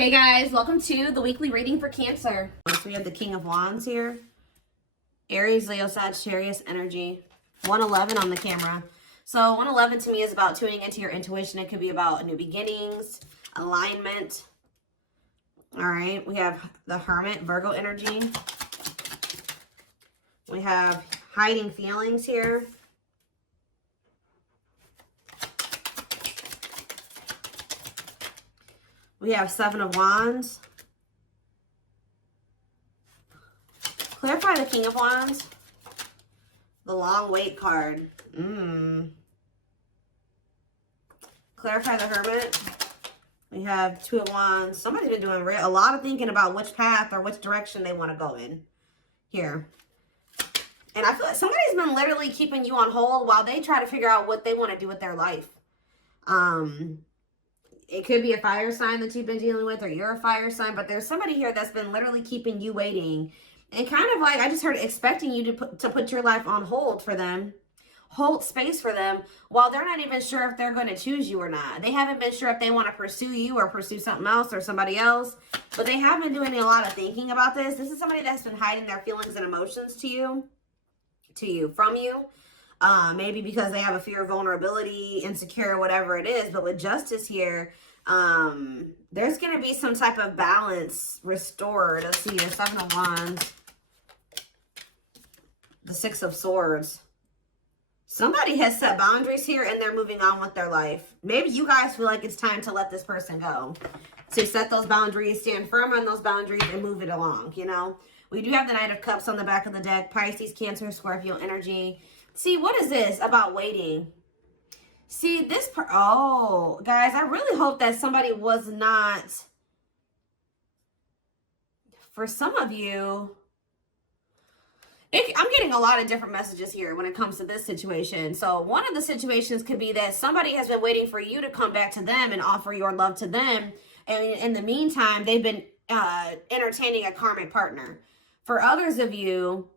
Hey guys, welcome to the weekly reading for Cancer. So we have the King of Wands here. Aries, Leo, Sagittarius energy. 111 on the camera. So 111 to me is about tuning into your intuition. It could be about new beginnings, alignment. All right, we have the Hermit, Virgo energy. We have hiding feelings here. We have Seven of Wands. Clarify the King of Wands. The Long Wait card. Clarify the Hermit. We have Two of Wands. Somebody's been doing a lot of thinking about which path or which direction they want to go in here. And I feel like somebody's been literally keeping you on hold while they try to figure out what they want to do with their life. It could be a fire sign that you've been dealing with, or you're a fire sign, but there's somebody here that's been literally keeping you waiting. And kind of like, I just heard expecting you to put your life on hold for them. Hold space for them while they're not even sure if they're going to choose you or not. They haven't been sure if they want to pursue you or pursue something else or somebody else. But they have been doing a lot of thinking about this. This is somebody that's been hiding their feelings and emotions from you. Maybe because they have a fear of vulnerability, insecure, whatever it is. But with Justice here, there's going to be some type of balance restored. Let's see, the Seven of Wands, the Six of Swords. Somebody has set boundaries here and they're moving on with their life. Maybe you guys feel like it's time to let this person go. So set those boundaries, stand firm on those boundaries, and move it along, you know. We do have the Knight of Cups on the back of the deck. Pisces, Cancer, Scorpio energy. See, what is this about waiting? See, oh, guys, I really hope that somebody was not, for some of you, I'm getting a lot of different messages here when it comes to this situation. So one of the situations could be that somebody has been waiting for you to come back to them and offer your love to them. And in the meantime, they've been entertaining a karmic partner. For others of you,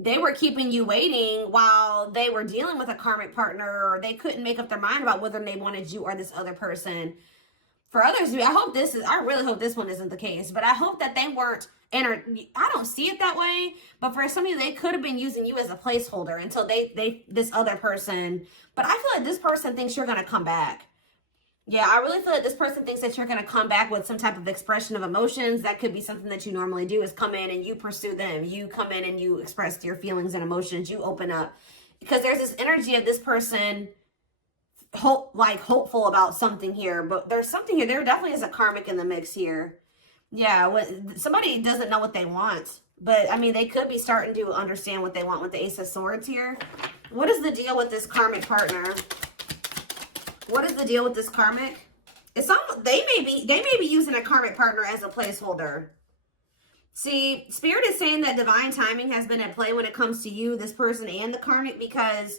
they were keeping you waiting while they were dealing with a karmic partner, or they couldn't make up their mind about whether they wanted you or this other person. For others, I really hope this one isn't the case, but I hope that they weren't, I don't see it that way, but for some of you, they could have been using you as a placeholder until this other person, but I feel like this person thinks you're going to come back. Yeah, I really feel like this person thinks that you're going to come back with some type of expression of emotions. That could be something that you normally do, is come in and you pursue them. You come in and you express your feelings and emotions. You open up. Because there's this energy of this person hopeful about something here. But there's something here. There definitely is a karmic in the mix here. Yeah, somebody doesn't know what they want. But, I mean, they could be starting to understand what they want with the Ace of Swords here. What is the deal with this karmic partner? What is the deal with this karmic? They may be using a karmic partner as a placeholder. See, Spirit is saying that divine timing has been at play when it comes to you, this person, and the karmic, because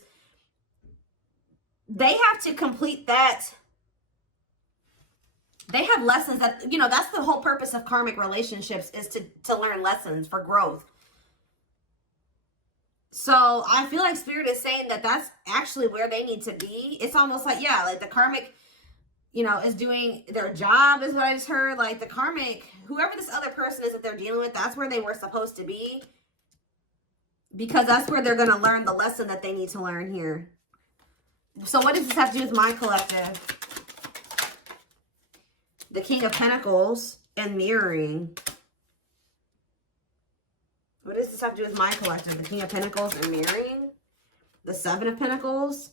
they have to complete that. They have lessons that, you know, that's the whole purpose of karmic relationships, is to learn lessons for growth. So I feel like Spirit is saying that that's actually where they need to be. It's almost like, yeah, like the karmic, you know, is doing their job, is what I just heard. Like the karmic, whoever this other person is that they're dealing with, that's where they were supposed to be. Because that's where they're going to learn the lesson that they need to learn here. So what does this have to do with my collective? The King of Pentacles and mirroring. What does this have to do with my collective? The King of Pentacles and mirroring. The Seven of Pentacles.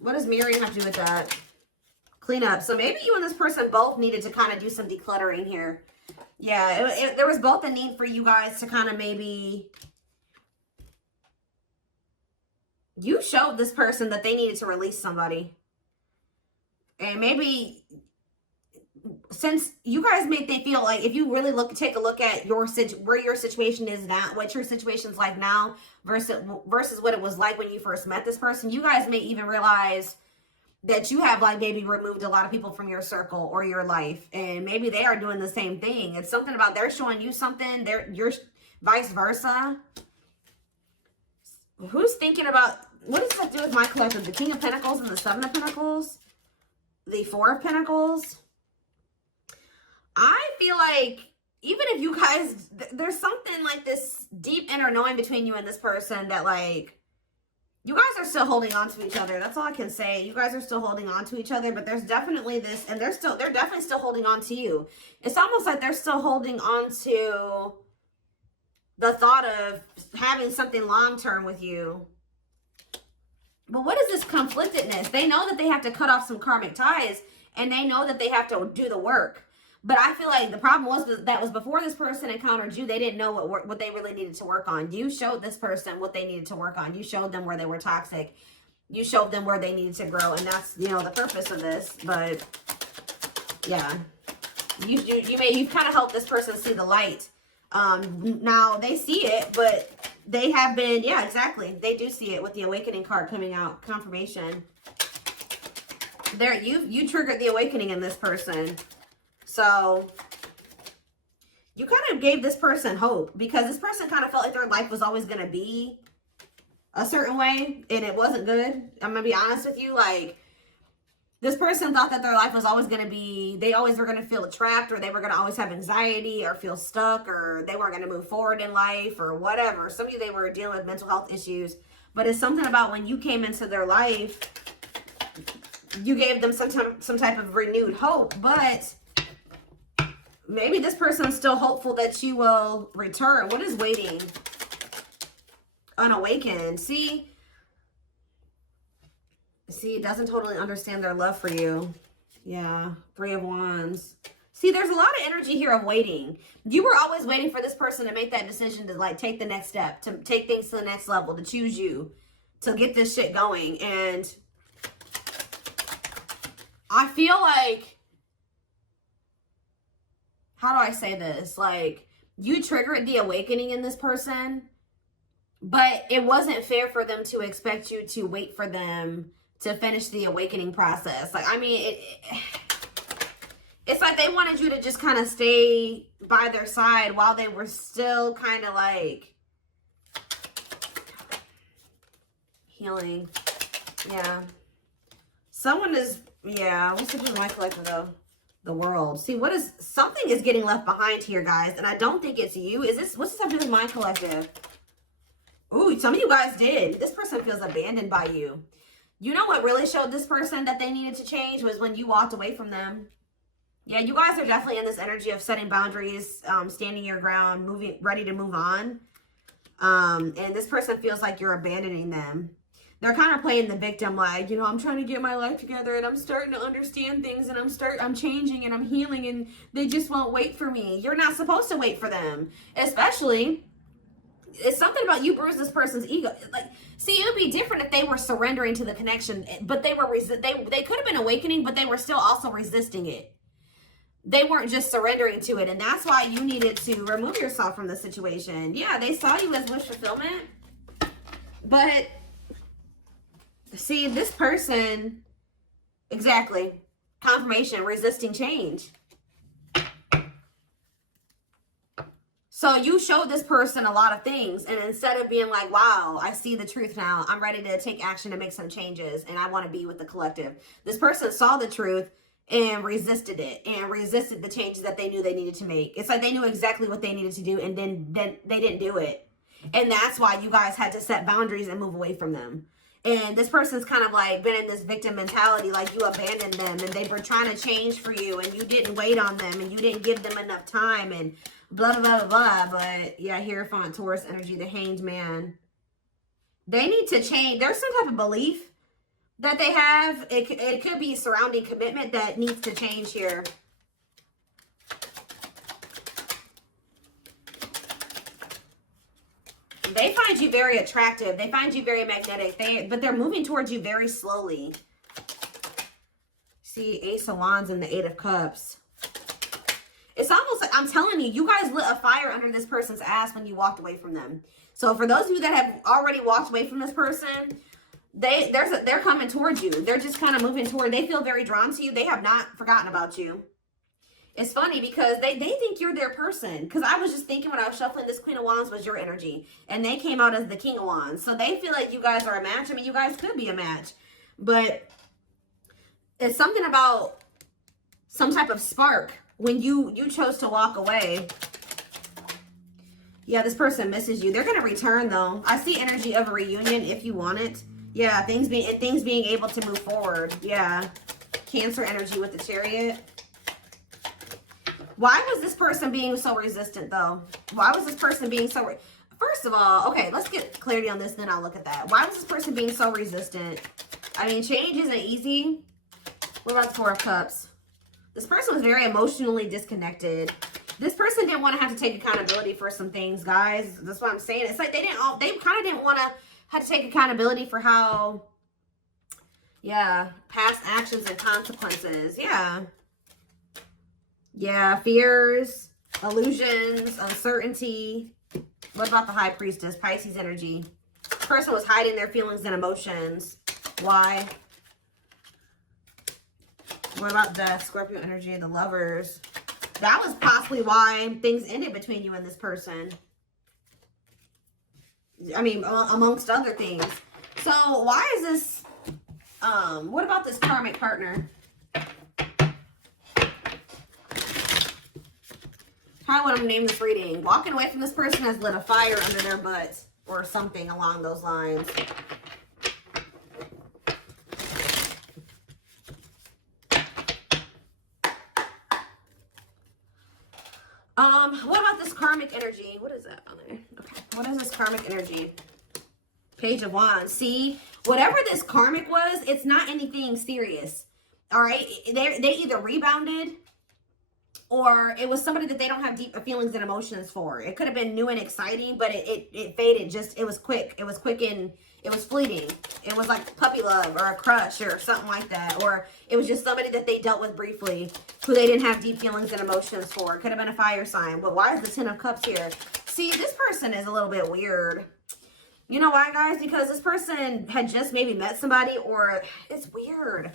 What does mirroring have to do with that? Clean up. So maybe you and this person both needed to kind of do some decluttering here. Yeah, there was both a need for you guys to kind of maybe... You showed this person that they needed to release somebody. And maybe... Since you guys make they feel like, if you really take a look at where your situation is now, what your situation's like now versus what it was like when you first met this person, you guys may even realize that you have like maybe removed a lot of people from your circle or your life, and maybe they are doing the same thing. It's something about they're showing you something, you're vice versa. Who's thinking about, what does that do with my collective? The King of Pentacles and the Seven of Pentacles? The the Four of Pentacles. I feel like even if you guys, there's something like this deep inner knowing between you and this person that like, you guys are still holding on to each other. That's all I can say. You guys are still holding on to each other, but there's definitely this, and they're definitely still holding on to you. It's almost like they're still holding on to the thought of having something long-term with you. But what is this conflictedness? They know that they have to cut off some karmic ties, and they know that they have to do the work. But I feel like the problem was that was before this person encountered you, they didn't know what they really needed to work on. You showed this person what they needed to work on. You showed them where they were toxic. You showed them where they needed to grow. And that's, you know, the purpose of this. But yeah, you've kind of helped this person see the light. Now they see it, but they have been, yeah, exactly. They do see it with the awakening card coming out, confirmation. There, you triggered the awakening in this person. So you kind of gave this person hope, because this person kind of felt like their life was always going to be a certain way, and it wasn't good. I'm going to be honest with you. Like, this person thought that their life was always going to be, they always were going to feel trapped, or they were going to always have anxiety or feel stuck, or they weren't going to move forward in life or whatever. Some of you, they were dealing with mental health issues, but it's something about when you came into their life, you gave them some type of renewed hope. But maybe this person's still hopeful that you will return. What is waiting? Unawakened. See, it doesn't totally understand their love for you. Yeah, Three of Wands. See, there's a lot of energy here of waiting. You were always waiting for this person to make that decision to like take the next step, to take things to the next level, to choose you, to get this shit going. And I feel like, how do I say this? Like, you triggered the awakening in this person, but it wasn't fair for them to expect you to wait for them to finish the awakening process. Like, I mean, it's like they wanted you to just kind of stay by their side while they were still kind of like healing. Yeah. Someone is, yeah, what's the my collective though? The World. See, something is getting left behind here, guys, and I don't think it's you. What's this have to do with my collective? Ooh, some of you guys did. This person feels abandoned by you. You know what really showed this person that they needed to change was when you walked away from them. Yeah, you guys are definitely in this energy of setting boundaries, standing your ground, ready to move on. And this person feels like you're abandoning them. They're kind of playing the victim, like, you know, I'm trying to get my life together and I'm starting to understand things and I'm changing and I'm healing and they just won't wait for me. You're not supposed to wait for them. Especially, it's something about you bruised this person's ego. Like, see, it would be different if they were surrendering to the connection, but they could have been awakening, but they were still also resisting it. They weren't just surrendering to it, and that's why you needed to remove yourself from the situation. Yeah, they saw you as wish fulfillment, but see, this person, exactly, confirmation, resisting change. So you showed this person a lot of things, and instead of being like, wow, I see the truth now, I'm ready to take action to make some changes, and I want to be with the collective. This person saw the truth and resisted it, and resisted the changes that they knew they needed to make. It's like they knew exactly what they needed to do, and then they didn't do it. And that's why you guys had to set boundaries and move away from them. And this person's kind of like been in this victim mentality, like you abandoned them and they were trying to change for you and you didn't wait on them and you didn't give them enough time and blah, blah, blah, blah, blah. But yeah, Hierophant, Taurus energy, the Hanged Man. They need to change. There's some type of belief that they have. It could be surrounding commitment that needs to change here. They find you very attractive. They find you very magnetic. But they're moving towards you very slowly. See, Ace of Wands and the Eight of Cups. It's almost like, I'm telling you, you guys lit a fire under this person's ass when you walked away from them. So for those of you that have already walked away from this person, they're coming towards you. They're just kind of moving toward. They feel very drawn to you. They have not forgotten about you. It's funny because they think you're their person. Because I was just thinking when I was shuffling, this Queen of Wands was your energy. And they came out as the King of Wands. So they feel like you guys are a match. I mean, you guys could be a match. But It's something about some type of spark when you chose to walk away. Yeah, this person misses you. They're going to return, though. I see energy of a reunion if you want it. Yeah, things being able to move forward. Yeah. Cancer energy with the Chariot. Why was this person being so resistant, though? Why was this person being so... First of all, okay, let's get clarity on this, then I'll look at that. Why was this person being so resistant? I mean, change isn't easy. What about the Four of Cups? This person was very emotionally disconnected. This person didn't want to have to take accountability for some things, guys. That's what I'm saying. It's like they kind of didn't want to have to take accountability for how, yeah, past actions and consequences. Yeah. Yeah, fears, illusions, uncertainty. What about the High Priestess? Pisces energy. This person was hiding their feelings and emotions. Why? What about Death? Scorpio energy, the Lovers. That was possibly why things ended between you and this person. I mean, amongst other things. So why is this, what about this karmic partner? How would I name this reading? Walking away from this person has lit a fire under their butt or something along those lines. What about this karmic energy? What is that on there? Okay. What is this karmic energy? Page of Wands. See, whatever this karmic was, it's not anything serious. All right. They either rebounded or it was somebody that they don't have deep feelings and emotions for. It could have been new and exciting, but it faded. It was quick. It was quick and it was fleeting. It was like puppy love or a crush or something like that. Or it was just somebody that they dealt with briefly who they didn't have deep feelings and emotions for. It could have been a fire sign. But why is the Ten of Cups here? See, this person is a little bit weird. You know why, guys? Because this person had just maybe met somebody, or it's weird.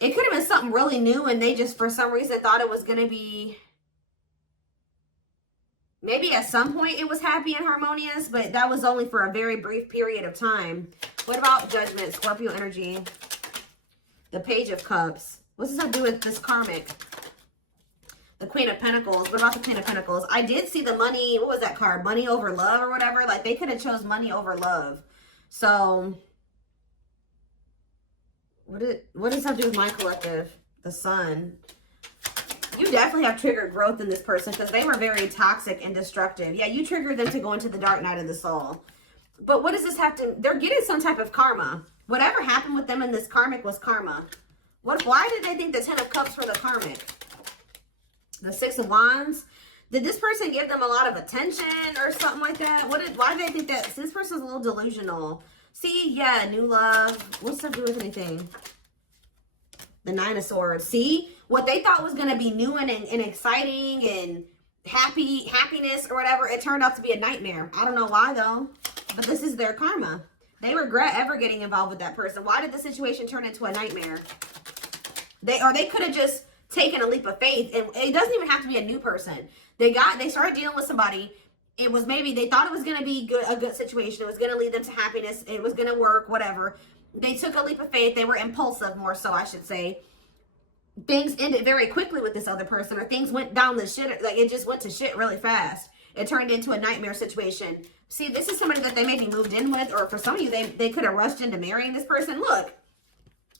It could have been something really new and they just, for some reason, thought it was going to be... Maybe at some point it was happy and harmonious, but that was only for a very brief period of time. What about Judgment, Scorpio energy? The Page of Cups. What's this have to do with this karmic? The Queen of Pentacles. What about the Queen of Pentacles? I did see the money. What was that card? Money over love or whatever. Like they could have chose money over love. So... What does that do with my collective? The Sun. You definitely have triggered growth in this person because they were very toxic and destructive. Yeah, you triggered them to go into the dark night of the soul. But what does this have to... They're getting some type of karma. Whatever happened with them in this karmic was karma. Why did they think the Ten of Cups were the karmic? The Six of Wands. Did this person give them a lot of attention or something like that? Why did they think that? This person's a little delusional. See, yeah, new love. What's that do with anything? The Nine of Swords. See, what they thought was going to be new and exciting and happiness or whatever, it turned out to be a nightmare. I don't know why though, but this is their karma. They regret ever getting involved with that person. Why did the situation turn into a nightmare? They could have just taken a leap of faith, and it doesn't even have to be a new person. They started dealing with somebody. It was maybe they thought it was going to be a good situation. It was going to lead them to happiness. It was going to work, whatever. They took a leap of faith. They were impulsive, more so, I should say. Things ended very quickly with this other person, or things went down the shit. Like, it just went to shit really fast. It turned into a nightmare situation. See, this is somebody that they maybe moved in with, or for some of you, they could have rushed into marrying this person. Look,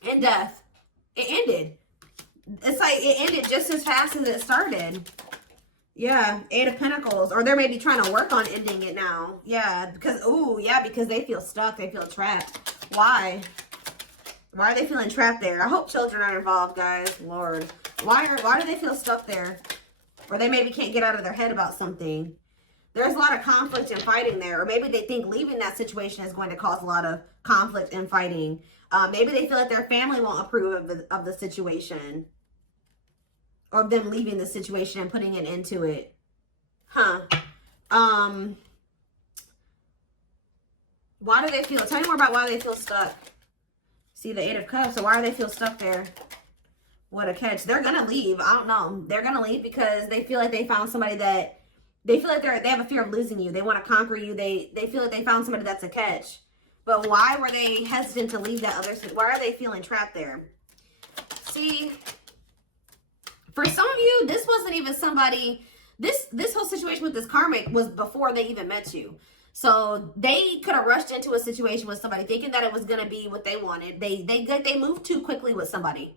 in death, it ended. It's like it ended just as fast as it started. Yeah, Eight of Pentacles. Or they're maybe trying to work on ending it now. Yeah, because they feel stuck. They feel trapped. Why? Why are they feeling trapped there? I hope children aren't involved, guys. Lord. Why do they feel stuck there? Or they maybe can't get out of their head about something. There's a lot of conflict and fighting there. Or maybe they think leaving that situation is going to cause a lot of conflict and fighting. Maybe they feel like their family won't approve of the situation. Or them leaving the situation and putting an end to it. Huh. Why do they feel... Tell me more about why they feel stuck. See, the Eight of Cups. So why do they feel stuck there? What a catch. They're going to leave. I don't know. They're going to leave because they feel like they found somebody that... They feel like they have a fear of losing you. They want to conquer you. They feel like they found somebody that's a catch. But why were they hesitant to leave that other? Why are they feeling trapped there? See, for some of you, this wasn't even somebody, this whole situation with this karmic was before they even met you. So they could have rushed into a situation with somebody thinking that it was going to be what they wanted. They moved too quickly with somebody.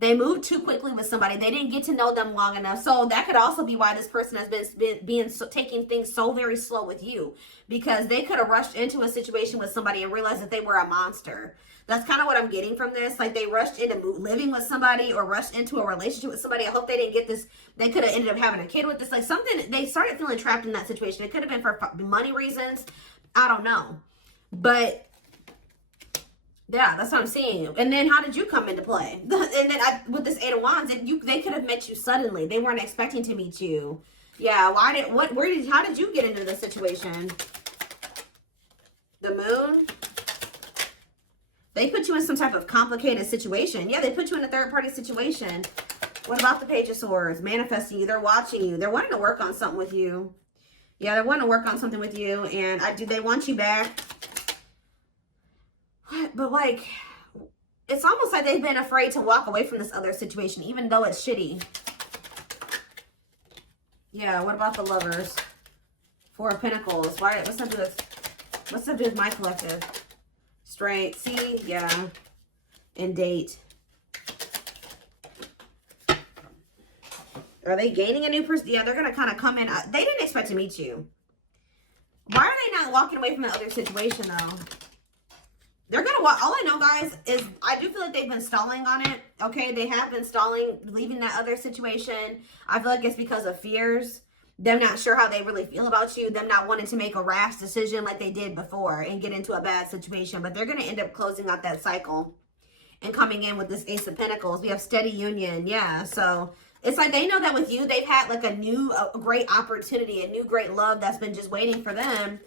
They moved too quickly with somebody. They didn't get to know them long enough. So that could also be why this person has been taking things so very slow with you, because they could have rushed into a situation with somebody and realized that they were a monster. That's kind of what I'm getting from this. Like they rushed into living with somebody or rushed into a relationship with somebody. I hope they didn't get this. They could have ended up having a kid with this. Like something, they started feeling trapped in that situation. It could have been for money reasons. I don't know. But yeah, that's what I'm saying. And then how did you come into play? And then with this Eight of Wands, they could have met you suddenly. They weren't expecting to meet you. Yeah, how did you get into this situation? The Moon. They put you in some type of complicated situation. Yeah, they put you in a third-party situation. What about the Page of Swords? Manifesting you. They're watching you. They're wanting to work on something with you. Yeah, they're wanting to work on something with you. And they want you back. What? But like, it's almost like they've been afraid to walk away from this other situation, even though it's shitty. Yeah, what about the Lovers? Four of Pentacles. Why? What's that do with my collective? Straight. See? Yeah. And Date. Are they gaining a new person? Yeah, they're going to kind of come in. They didn't expect to meet you. Why are they not walking away from the other situation, though? They're going to walk. All I know, guys, is I do feel like they've been stalling on it. Okay, they have been stalling, leaving that other situation. I feel like it's because of fears. Them not sure how they really feel about you. Them not wanting to make a rash decision like they did before and get into a bad situation. But they're going to end up closing out that cycle and coming in with this Ace of Pentacles. We have steady union. Yeah, so it's like they know that with you, they've had like a great opportunity, a new great love that's been just waiting for them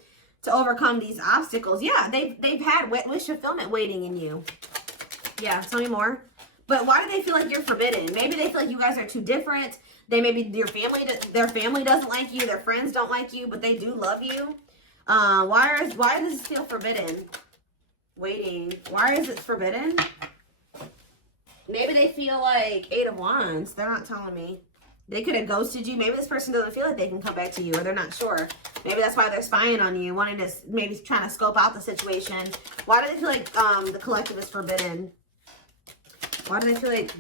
to overcome these obstacles. Yeah, they've had wish fulfillment waiting in you. Yeah, tell me more. But why do they feel like you're forbidden? Maybe they feel like you guys are too different. Maybe their family doesn't like you, their friends don't like you, but they do love you. Why does this feel forbidden? Waiting. Why is it forbidden? Maybe they feel like Eight of Wands. They're not telling me. They could have ghosted you. Maybe this person doesn't feel like they can come back to you, or they're not sure. Maybe that's why they're spying on you, wanting to, maybe trying to scope out the situation. Why do they feel like the collective is forbidden? Why do they feel like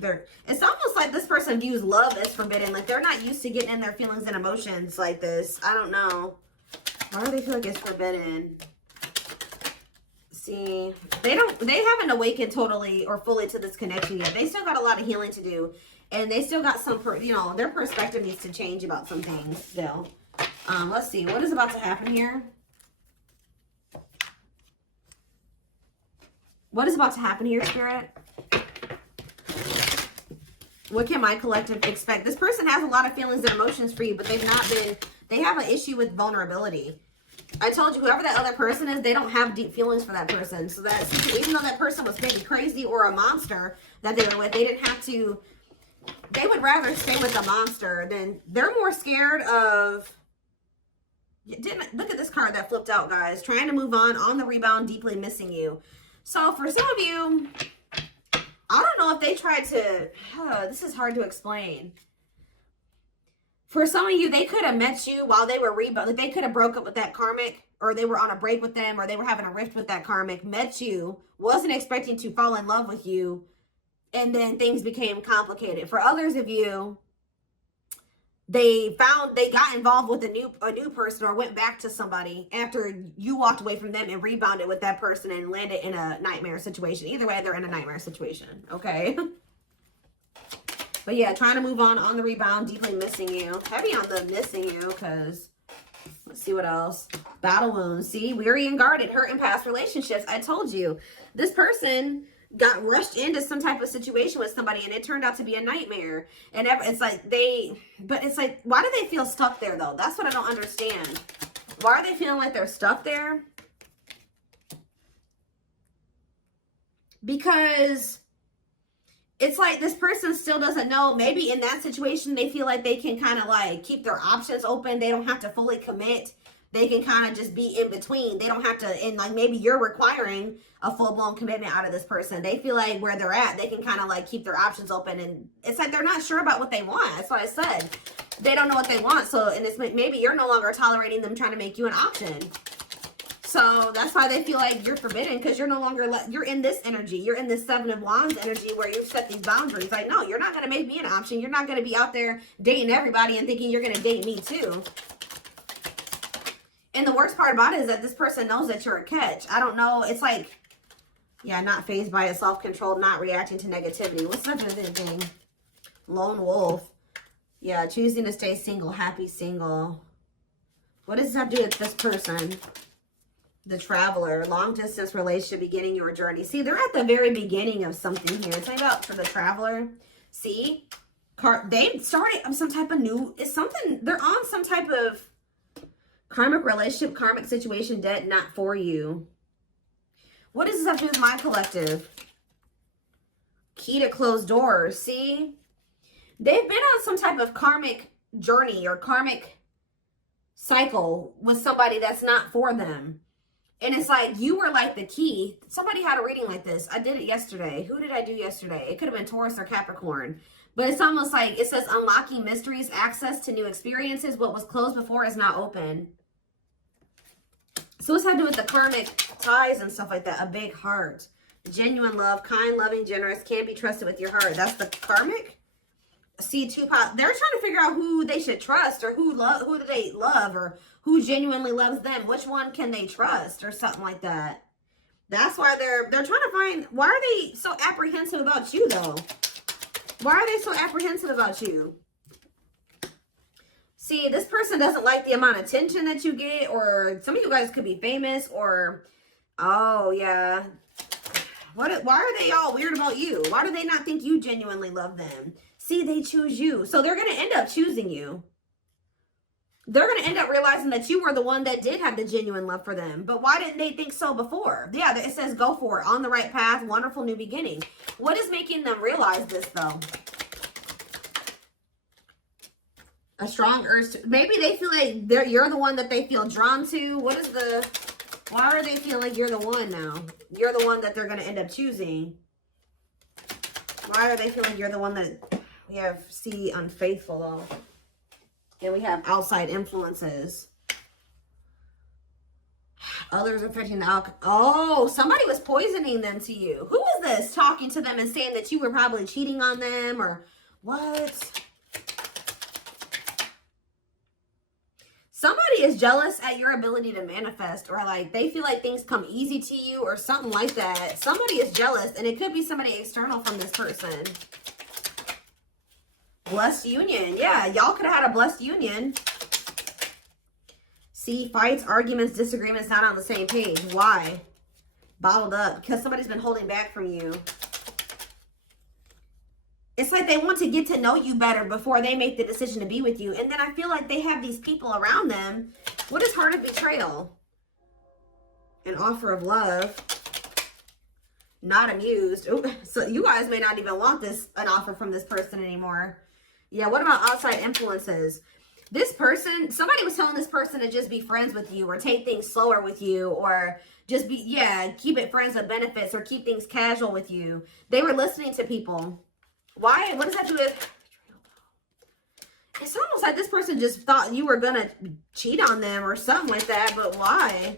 it's almost like this person views love as forbidden. Like they're not used to getting in their feelings and emotions like this. I don't know. Why do they feel like it's forbidden? See, they haven't awakened totally or fully to this connection yet. They still got a lot of healing to do. And they still got some, their perspective needs to change about some things still. Let's see. What is about to happen here? What is about to happen here, Spirit? What can my collective expect? This person has a lot of feelings and emotions for you, but they have an issue with vulnerability. I told you, whoever that other person is, they don't have deep feelings for that person. So that even though that person was maybe crazy or a monster that they were with, they didn't have to, they would rather stay with the monster than, they're more scared of, look at this card that flipped out, guys. Trying to move on the rebound, deeply missing you. So for some of you, I don't know if they tried to, this is hard to explain. For some of you, they could have met you while they were rebound. Like they could have broke up with that karmic, or they were on a break with them, or they were having a rift with that karmic, met you, wasn't expecting to fall in love with you, and then things became complicated. For others of you, they got involved with a new person, or went back to somebody after you walked away from them and rebounded with that person and landed in a nightmare situation. Either way, they're in a nightmare situation, okay? But yeah, trying to move on the rebound, deeply missing you. Heavy on the missing you, because let's see what else. Battle wounds. See, weary and guarded, hurt in past relationships. I told you, this person got rushed into some type of situation with somebody, and it turned out to be a nightmare. And it's like but it's like, why do they feel stuck there, though? That's what I don't understand. Why are they feeling like they're stuck there? Because it's like this person still doesn't know. Maybe in that situation, they feel like they can kind of like keep their options open. They don't have to fully commit. they can kind of just be in between. They don't have to, and like maybe you're requiring a full-blown commitment out of this person. They feel like where they're at, they can kind of like keep their options open, and it's like they're not sure about what they want. That's what I said. They don't know what they want. So, and it's maybe you're no longer tolerating them trying to make you an option. So that's why they feel like you're forbidden, because you're no longer, you're in this energy. You're in this Seven of Wands energy where you've set these boundaries. Like, no, you're not going to make me an option. You're not going to be out there dating everybody and thinking you're going to date me too. And the worst part about it is that this person knows that you're a catch. I don't know. It's like, yeah, not fazed by it, self-controlled, not reacting to negativity. What's that other thing? Lone wolf. Yeah, choosing to stay single, happy single. What does that do with this person? The traveler, long distance relationship, beginning your journey. See, they're at the very beginning of something here. Tell me about for the traveler. See, they started some type of new, it's something, they're on some type of karmic relationship, karmic situation, debt not for you. What does this have to do with my collective? Key to closed doors. See, they've been on some type of karmic journey or karmic cycle with somebody that's not for them. And it's like, you were like the key. Somebody had a reading like this. I did it yesterday. Who did I do yesterday? It could have been Taurus or Capricorn. But it's almost like, it says unlocking mysteries, access to new experiences. What was closed before is now open. So what's that to do with the karmic ties and stuff like that? A big heart. Genuine love, kind, loving, generous, can't be trusted with your heart. That's the karmic. See, they're trying to figure out who they should trust, or who do they love, or who genuinely loves them. Which one can they trust, or something like that. That's why they're trying to find, why are they so apprehensive about you though? Why are they so apprehensive about you? See, this person doesn't like the amount of attention that you get, or some of you guys could be famous, or, oh yeah. Why are they all weird about you? Why do they not think you genuinely love them? See, they choose you. So they're going to end up choosing you. They're going to end up realizing that you were the one that did have the genuine love for them. But why didn't they think so before? Yeah, it says go for it. On the right path. Wonderful new beginning. What is making them realize this, though? A strong urge to... Maybe they feel like you're the one that they feel drawn to. What is the... Why are they feeling like you're the one now? You're the one that they're going to end up choosing. Why are they feeling you're the one that... We have C, unfaithful, though. And we have outside influences. Others affecting the alcohol. Oh, somebody was poisoning them to you. Who was this talking to them and saying that you were probably cheating on them, or what? Somebody is jealous at your ability to manifest, or like they feel like things come easy to you or something like that. Somebody is jealous, and it could be somebody external from this person. Blessed union. Yeah, y'all could have had a blessed union. See, fights, arguments, disagreements, not on the same page. Why? Bottled up. Because somebody's been holding back from you. It's like they want to get to know you better before they make the decision to be with you. And then I feel like they have these people around them. What is heart of betrayal? An offer of love. Not amused. Ooh, so you guys may not even want an offer from this person anymore. Yeah, what about outside influences? This person, somebody was telling this person to just be friends with you, or take things slower with you, or just be, yeah, keep it friends with benefits, or keep things casual with you. They were listening to people. Why? What does that do with... It's almost like this person just thought you were going to cheat on them or something like that, but why?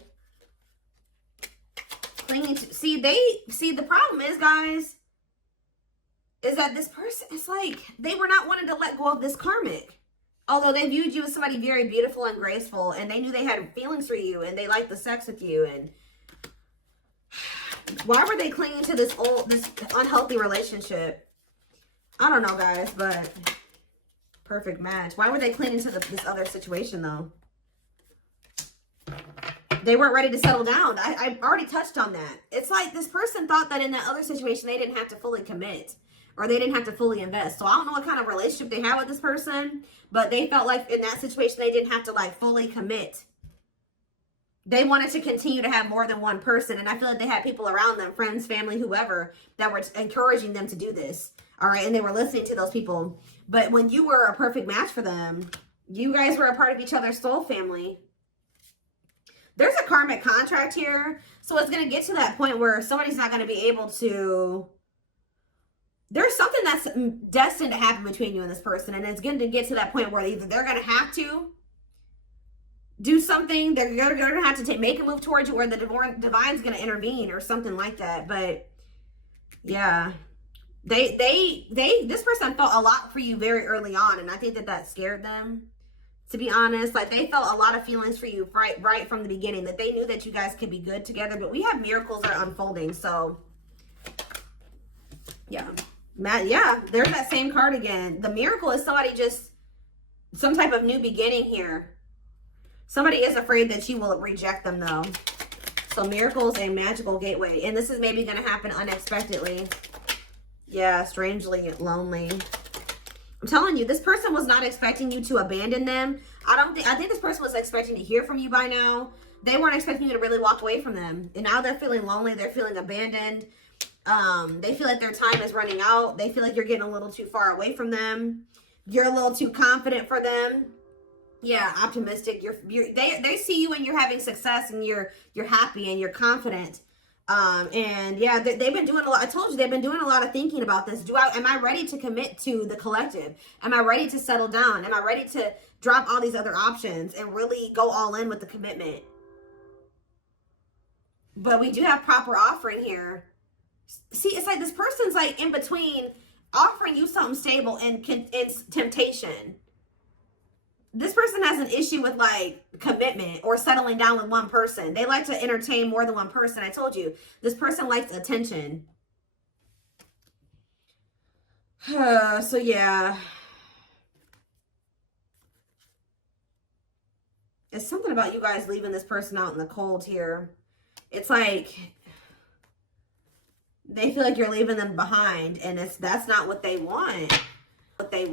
Clinging to... See, the problem is, guys, is that this person, it's like they were not wanting to let go of this karmic. Although they viewed you as somebody very beautiful and graceful, and they knew they had feelings for you, and they liked the sex with you, and why were they clinging to this unhealthy relationship? I don't know, guys, but perfect match. Why were they clinging to this other situation, though? They weren't ready to settle down. I already touched on that. It's like this person thought that in that other situation, they didn't have to fully commit, or they didn't have to fully invest. So I don't know what kind of relationship they had with this person, but they felt like in that situation, they didn't have to like fully commit. They wanted to continue to have more than one person. And I feel like they had people around them, friends, family, whoever, that were encouraging them to do this. All right. And they were listening to those people. But when you were a perfect match for them, you guys were a part of each other's soul family. There's a karmic contract here. So it's going to get to that point where somebody's not going to be able to... There's something that's destined to happen between you and this person. And it's going to get to that point where either they're going to have to do something, they're going to have to make a move towards you, or the divine's going to intervene or something like that. But yeah, this person felt a lot for you very early on, and I think that scared them, to be honest. Like, they felt a lot of feelings for you right from the beginning, that they knew that you guys could be good together. But we have miracles that are unfolding, so yeah. Yeah, there's that same card again. The miracle is somebody just, some type of new beginning here. Somebody is afraid that you will reject them, though. So miracles, a magical gateway. And this is maybe going to happen unexpectedly. Yeah, strangely lonely. I'm telling you, this person was not expecting you to abandon them. I think this person was expecting to hear from you by now. They weren't expecting you to really walk away from them. And now they're feeling lonely. They're feeling abandoned. They feel like their time is running out. They feel like you're getting a little too far away from them. You're a little too confident for them. Yeah, optimistic. They see you when you're having success and you're happy and you're confident. And yeah, they've been doing a lot. I told you, they've been doing a lot of thinking about this. Am I ready to commit to the collective? Am I ready to settle down? Am I ready to drop all these other options and really go all in with the commitment? But we do have proper offering here. See, it's like this person's like in between offering you something stable and temptation. This person has an issue with like commitment or settling down with one person. They like to entertain more than one person. I told you, this person likes attention. So yeah. It's something about you guys leaving this person out in the cold here. It's like they feel like you're leaving them behind, and that's not what they want. What they